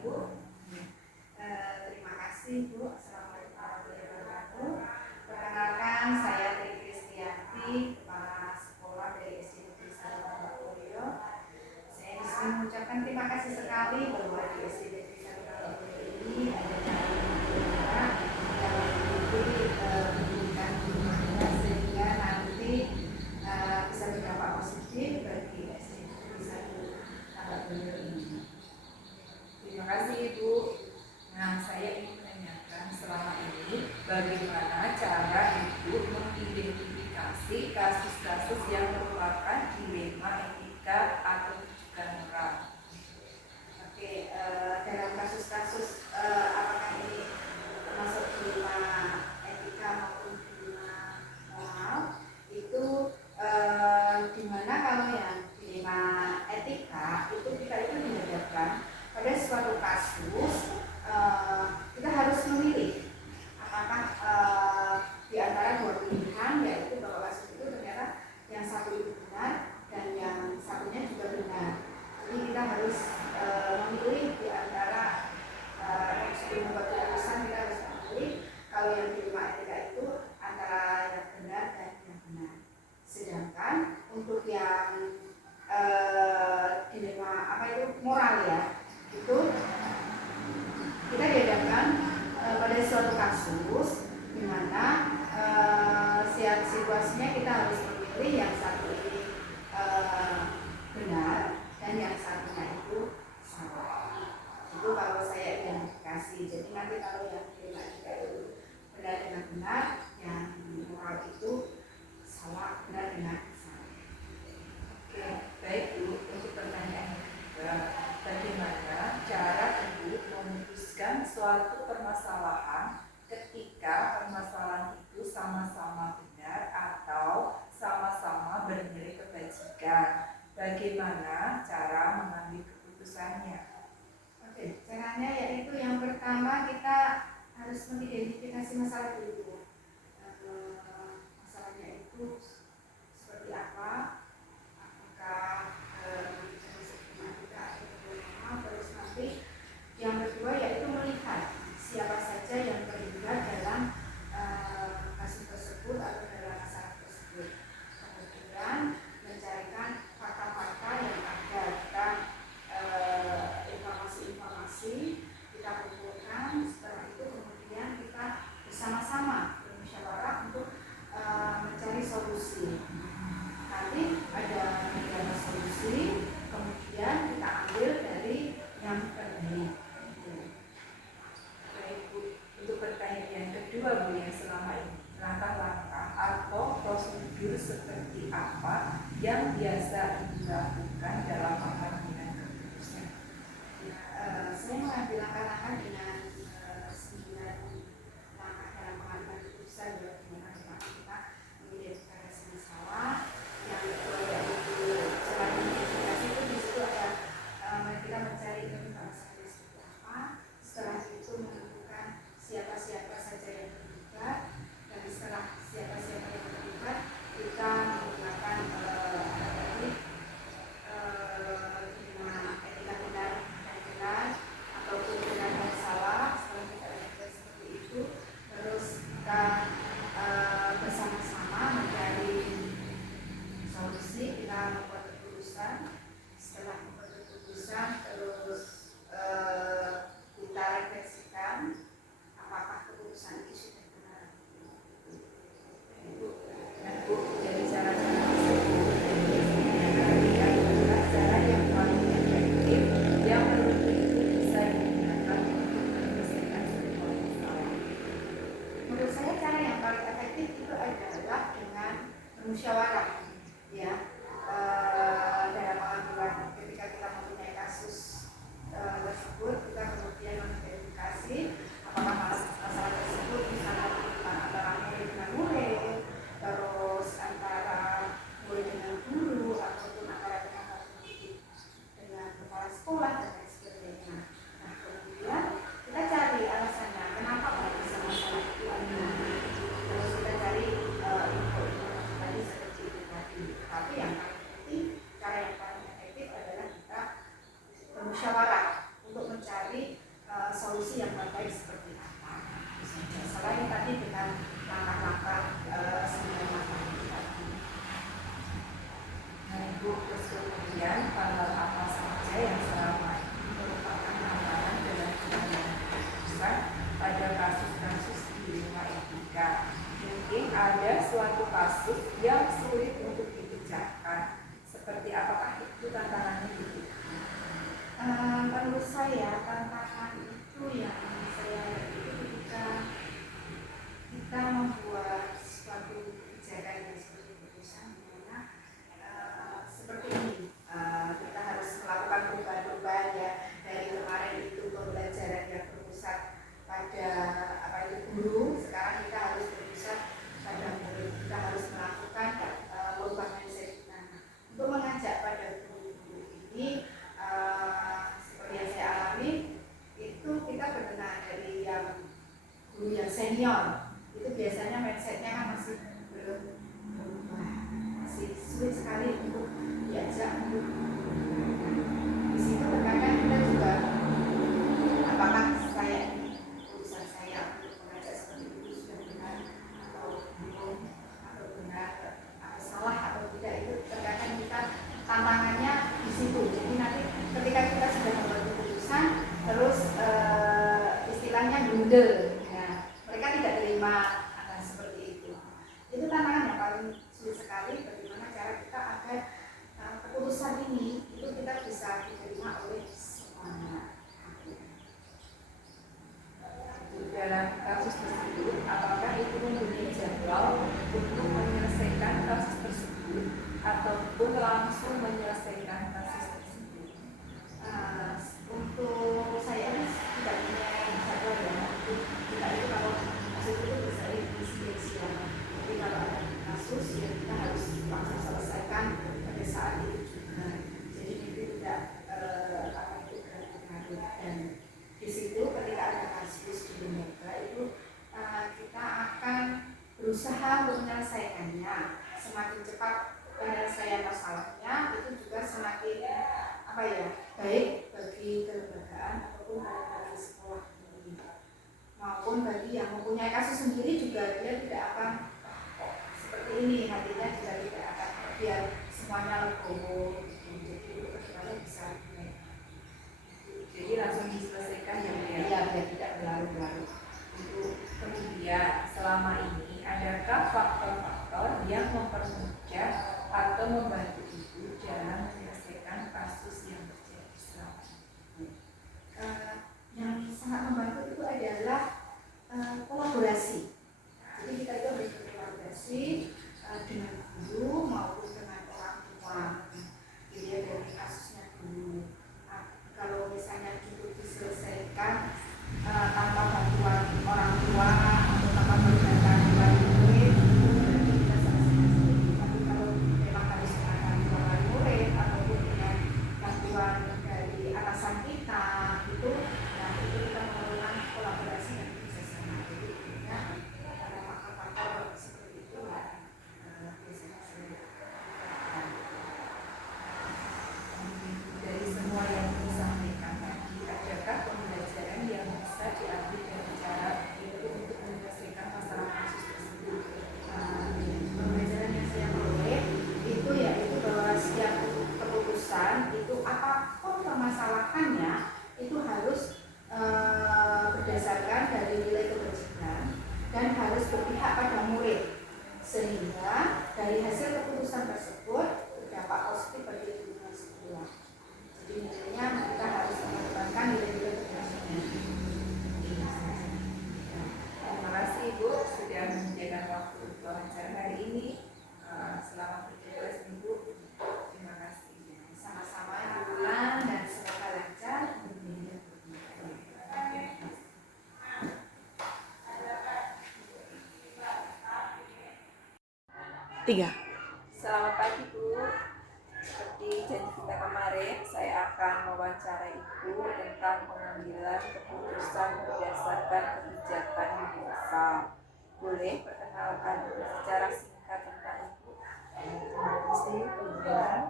Ibu. Terima kasih Bu. Assalamualaikum warahmatullahi wabarakatuh. Perkenalkan, saya Tri Kristianti, Kepala Sekolah dari SD Negeri 1 Tambak Mulyo. Saya disini mengucapkan terima kasih sekali bahwa di SD Negeri 1 Tambak Mulyo ini ada cara yang mengikuti pendidikan di mana sehingga nanti bisa berdampak positif bagi SD Negeri 1 Tambak Mulyo ini. Terima kasih Ibu. Nah, saya ingin menanyakan selama ini bagaimana cara Ibu mengidentifikasi kasus-kasus yang merupakan dilema etika atau juga moral. Oke, dalam kasus-kasus apakah ini termasuk dilema etika maupun dilema moral itu dimana kalau yang dilema etika itu kita itu dihadapkan pada suatu kasus kita harus memilih apakah di antara dua pilihan, yaitu bahwa kasus itu ternyata yang satu itu benar dan yang satunya juga benar. Jadi kita harus memilih di antara sebelum membuat keputusan kita harus memilih kalau yang dilema etika itu antara yang benar dan yang benar. Sedangkan untuk yang dilema moral ya, itu kita dihadapkan pada suatu kasus di mana situasinya kita harus memilih yang satu ini benar dan yang satunya itu salah. Itu kalau saya identifikasi. Jadi nanti kalau yang dilema etika itu benar dengan benar, yang moral itu salah benar dengan salah. Oke, baik Bu. Untuk pertanyaan kedua, bagaimana cara Ibu memutuskan suatu permasalahan ketika permasalahan itu sama-sama benar atau sama-sama bernilai kebajikan? Bagaimana cara mengambil keputusannya? Oke, caranya yaitu yang pertama kita harus mengidentifikasi masalah dulu. Masalahnya itu seperti apa? Apakah terus nanti yang kedua yaitu melihat siapa saja yang terlibat dalam kasus tersebut atau dalam masalah tersebut. Kemudian mencarikan fakta-fakta yang ada tentang informasi-informasi kita kumpulkan. Setelah itu kemudian kita bersama-sama bermusyawarah untuk mencari solusi. Nanti ada solusi, kemudian kita ambil dari yang terbaik. Baik Bu, untuk pertanyaan yang kedua Bu, yang selama ini langkah-langkah atau prosedur seperti apa yang biasa dilakukan dalam pengambilan keputusan? Saya mengambil langkah-langkah dengan 9 langkah dalam pengambilan keputusan, bagaimana kita mengidentifikasi masalah. Yang kedua yaitu cara mengidentifikasi itu di situ ada kita mencari masalahnya seperti apa. Setelah itu menentukan siapa-siapa saja yang terlibat, dan setelah siapa-siapa yang terlibat kita menggunakan etika benar dan benar ataupun benar dan salah. Setelah kita lihat seperti itu, terus kita bersama-sama mencari solusi, kita membuat keputusan. Setelah membuat keputusan, terus kita refleksikan apakah keputusan itu sudah benar. Nah Bu, dari cara-cara tersebut adalah cara yang paling efektif yang menurut Ibu bisa digunakan untuk menyelesaikan sebuah masalah. Menurut saya cara yang paling efektif itu adalah dengan bermusyawarah, ya. Dalam pengambilan ketika kita mempunyai kasus tersebut, kita kemudian mengidentifikasi apakah masalah tersebut misalnya antara murid dengan murid, terus antara murid dengan guru, ataupun antara tenaga pendidik dengan kepala sekolah dan lain sebagainya. Nah, kemudian kita cari alasannya kenapa kok bisa masalah itu ada. Terus kita cari info tadi seperti itu. kasus yang sulit untuk dipecahkan. Seperti apakah itu tantangannya itu? Menurut saya tantangan itu yang saya lihat itu ketika kita membuat suatu kebijakan dan suatu keputusan di mana seperti ini, kita harus melakukan perubahan-perubahan ya. Dari kemarin itu pembelajaran yang berpusat pada guru, sekarang kita harus berpusat pada murid. Kita harus melakukan merubah mindset kita. Untuk mengajak pada guru-guru ini, seperti yang saya alami, itu kita berkenaan dari yang guru yang senior, itu biasanya mindsetnya kan masih belum berubah, masih sulit sekali untuk diajak untuk di situ. Terkadang kita juga, apakah saya urusan saya untuk mengajak seperti itu sudah benar atau belum, atau benar atau salah atau tidak, itu terkadang kita tantangannya di situ. Jadi nanti ketika kita sudah membuat keputusan terus istilahnya blunder, nah, mereka tidak terima seperti itu. Itu tantangan yang paling sulit sekali, bagaimana cara kita agar keputusan ini itu kita bisa diterima oleh semuanya. Dalam kasus tersebut, apakah itu mempunyai jadwal untuk menyelesaikan kasus tersebut ataupun langsung menyelesaikan kasus tersebut? Untuk saya tidak punya jadwal ya. Kita itu kalau kasus itu bisa disiapkan. Jadi kalau ada kasus ya kita harus langsung selesaikan pada saat itu juga. Jadi itu tidak berlarut-larut. Dan di situ ketika ada kasus di Lembaga itu kita akan berusaha untuk menyelesaikannya. Semakin cepat penyelesaian masalahnya itu juga semakin baik bagi kelembagaan ataupun bagi sekolah sendiri, maupun bagi yang mempunyai kasus sendiri juga dia tidak akan seperti ini, hatinya juga tidak akan biar semuanya legowo. Jadi bagaimana bisa jadi langsung diselesaikan ya, biar tidak berlarut-larut. Kemudian selama ini adakah faktor-faktor yang mempermudah atau membantu ibu dalam menyelesaikan kasus yang terjadi selama ini? Yang sangat membantu itu adalah kolaborasi. Jadi kita itu harus berkolaborasi dengan guru maupun dengan orang tua. Dilihat dari kasusnya dulu. Kalau misalnya cukup diselesaikan tanpa bantuan orang tua atau tanpa bantuan wali murid, itu kita selesaikan. Tapi kalau memang harus dengan bantuan murid ataupun dengan bantuan dari atasan kita, itu kita memerlukan kolaborasi dan kerjasama. Jadi ada faktor-faktor seperti itu biasanya sering dilakukan. Dari semua yang disampaikan tadi, adakah pembelajaran yang bisa diambil dari cara itu untuk menyelesaikan masalah kasus tersebut? Pembelajaran yang saya peroleh itu yaitu bahwa setiap keputusan itu apapun permasalahannya itu harus berdasarkan dari nilai kebajikan dan harus berpihak pada murid, sehingga dari hasil keputusan tersebut berdampak positif bagi lingkungan sekolah. Jadi intinya kita harus mengedepankan nilai-nilai kebajikan. Terima kasih Ibu sudah menyediakan waktu untuk wawancara hari ini. Selamat bertugas Ibu. Terima kasih. Sama-sama Ibu Bulan dan semoga lancar. Selamat pagi Bu. Seperti janji kita kemarin, saya akan mewawancarai Ibu tentang pengambilan keputusan berdasarkan kebijakan universal. Boleh perkenalkan secara singkat tentang Ibu? Terima kasih Bulan.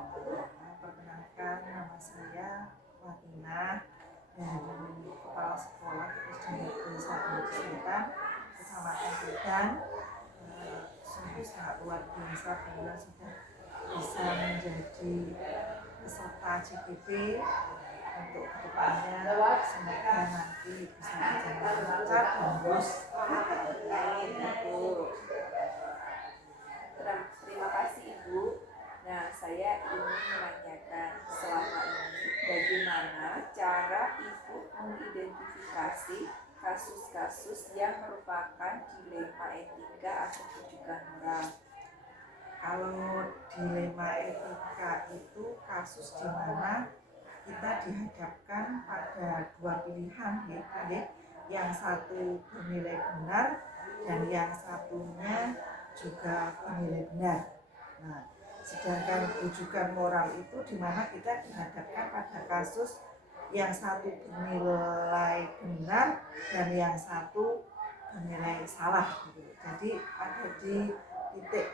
Perkenalkan, nama saya Watina dari Kepala Sekolah Desa Kesehatan Kecamatan Medan. Sungguh sangat luar biasa Bulan sudah bisa menjadi peserta CPP untuk kedepannya. Semoga nanti bisa berjalan lancar dan lulus. Terima Nah, saya ingin menanyakan selama ini bagaimana cara Ibu mengidentifikasi kasus-kasus yang merupakan dilema etika atau rujukan moral. Kalau dilema etika itu kasus di mana kita dihadapkan pada dua pilihan, ya, yang satu bernilai benar dan yang satunya juga bernilai benar. Nah, sedangkan rujukan moral itu di mana kita dihadapkan pada kasus yang satu bernilai benar dan yang satu bernilai salah gitu. Jadi ada di titik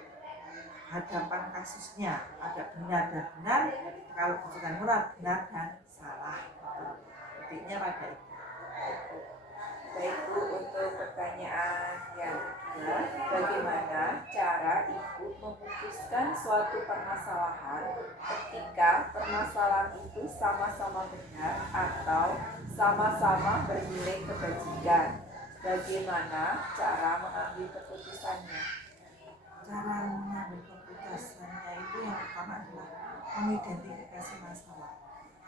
hadapan kasusnya, ada benar dan benar, kalau rujukan moral benar dan salah. Titiknya pada itu. Baik Bu, untuk pertanyaan yang kedua, bagaimana cara Ibu memutuskan suatu permasalahan ketika permasalahan itu sama-sama benar atau sama-sama bernilai kebajikan? Bagaimana cara mengambil keputusannya? Cara mengambil keputusannya itu yang pertama adalah mengidentifikasi masalah.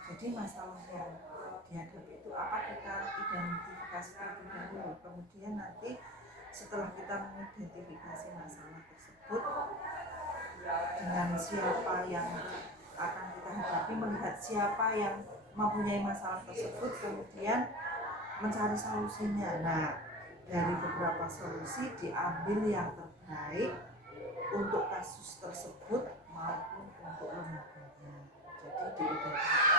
Jadi masalah yang dihadapi itu apa, kita identifikasi terlebih dahulu. Kemudian nanti setelah kita mengidentifikasi masalah tersebut dengan siapa yang akan kita hadapi, melihat siapa yang mempunyai masalah tersebut, kemudian mencari solusinya. Nah, dari beberapa solusi diambil yang terbaik untuk kasus tersebut maupun untuk lembaganya. Jadi diidentifikasi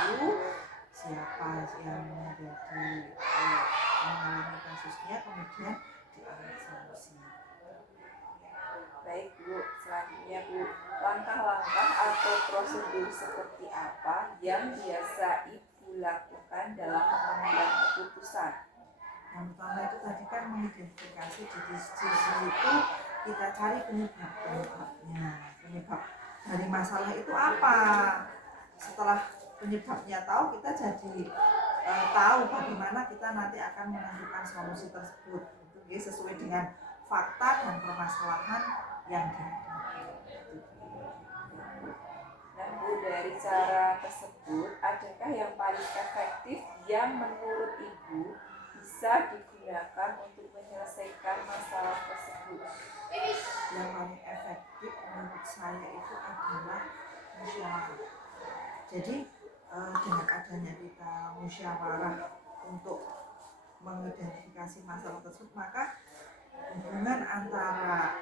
dulu siapa yang menjadi mengalami kasusnya, kemudian diambil solusi. Baik Bu, selanjutnya Bu, langkah-langkah atau prosedur seperti apa yang biasa Ibu lakukan dalam pengambilan keputusan? Yang pertama itu tadi kan mengidentifikasi di sisi itu kita cari penyebabnya, penyebab dari masalah itu apa. Setelah penyebabnya tahu, kita jadi tahu bagaimana kita nanti akan menentukan solusi tersebut. Itu ya, sesuai dengan fakta dan permasalahan yang dihadapi. Nah Bu, dari cara tersebut, adakah yang paling efektif yang menurut Ibu bisa digunakan untuk menyelesaikan masalah tersebut? Yang paling efektif menurut saya itu adalah musyawarah. Jadi dengan adanya kita musyawarah untuk mengidentifikasi masalah tersebut, maka hubungan antara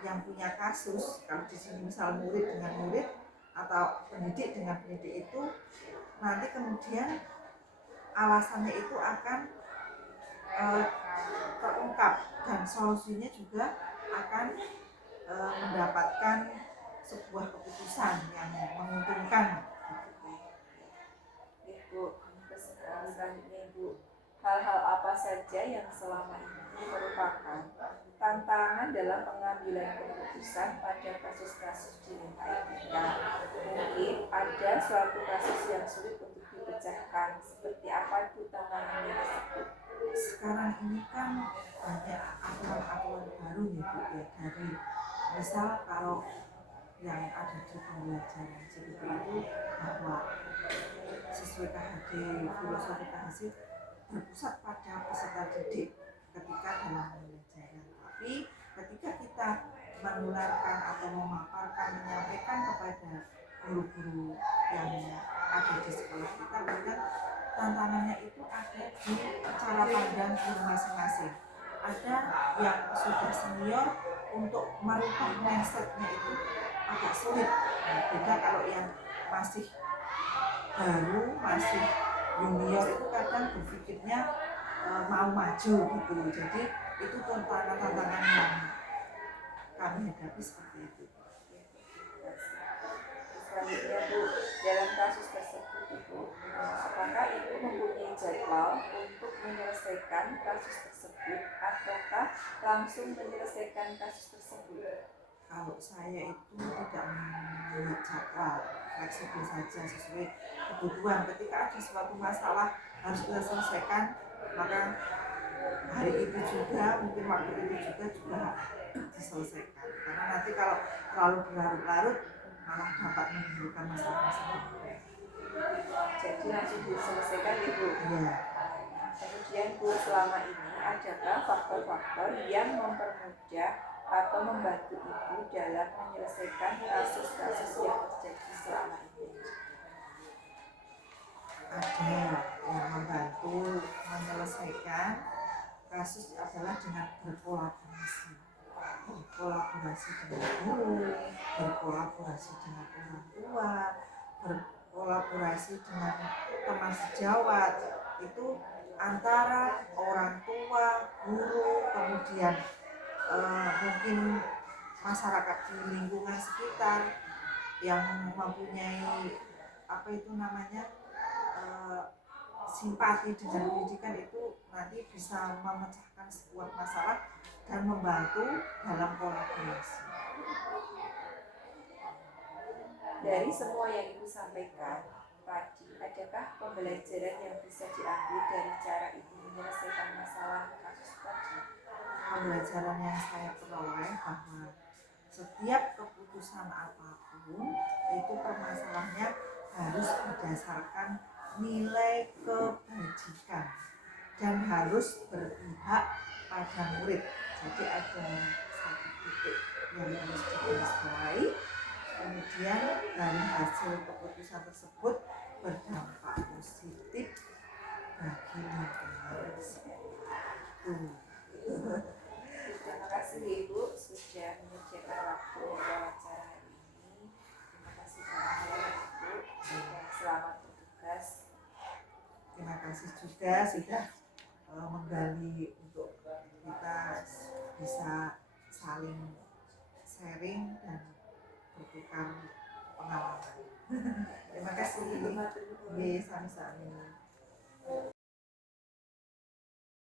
yang punya kasus, kalau di sini misal murid dengan murid atau pendidik dengan pendidik, itu nanti kemudian alasannya itu akan terungkap dan solusinya juga akan mendapatkan sebuah keputusan yang menguntungkan. Ibu, selanjutnya Ibu, hal-hal apa saja yang selama ini merupakan tantangan dalam pengambilan keputusan pada kasus-kasus dilema etika? Mungkin ada suatu kasus yang sulit untuk dipecahkan. Seperti apa itu tantangannya tersebut? Sekarang ini kan banyak aturan-aturan baru ya Bu, ya, dari misal kalau yang ada di pembelajaran CPP itu bahwa sesuai KHD, filosofi KHD berpusat pada peserta didik ketika dalam pembelajaran. Tapi ketika kita menularkan atau memaparkan, menyampaikan kepada guru-guru yang ada di sekolah kita, kemudian tantangannya itu ada di cara pandang guru masing-masing. Ada yang sudah senior, untuk merubah mindsetnya itu agak sulit. Beda kalau yang masih baru, masih junior, itu kadang berpikirnya mau maju gitu. Jadi itu tantangan yang kami hadapi seperti itu. Selanjutnya Bu, dalam kasus tersebut Ibu, apakah Ibu mempunyai jadwal untuk menyelesaikan kasus tersebut ataukah langsung menyelesaikan kasus tersebut? Kalau saya itu tidak membuat jadwal, fleksibel saja sesuai kebutuhan. Ketika ada suatu masalah harus kita selesaikan, maka hari itu juga, mungkin waktu itu juga diselesaikan. Karena nanti kalau terlalu berlarut-larut, malah dapat menimbulkan masalah-masalah. Jadi langsung diselesaikan Ibu. Iya. Kemudian Bu, selama ini adakah faktor-faktor yang mempermudah atau membantu Ibu dalam menyelesaikan kasus-kasus yang terjadi selama ini? Ada yang membantu menyelesaikan kasus adalah dengan berkolaborasi dengan guru, berkolaborasi dengan orang tua, berkolaborasi dengan teman sejawat. Itu antara orang tua, guru, kemudian mungkin masyarakat di lingkungan sekitar yang mempunyai apa itu namanya simpati dengan pendidikan, itu nanti bisa memecahkan sebuah masalah dan membantu dalam kolaborasi. Dari semua yang Ibu sampaikan tadi, adakah pembelajaran yang bisa diambil dari cara Ibu menyelesaikan masalah kasus tadi? Pembelajaran yang saya peroleh bahwa setiap keputusan apapun itu permasalahannya harus berdasarkan nilai kebajikan dan harus berpihak pada murid. Jadi ada satu titik yang harus digarisbawahi, kemudian dari hasil keputusan tersebut berdampak positif bagi lingkungan. Terima kasih Ibu sudah menyediakan waktu wawancara hari ini. Terima kasih banyak Ibu dan selamat bertugas. Terima kasih juga sudah menggali untuk kita bisa saling sharing dan bertukar pengalaman. Terima kasih. Terima kasih. Sami-sami.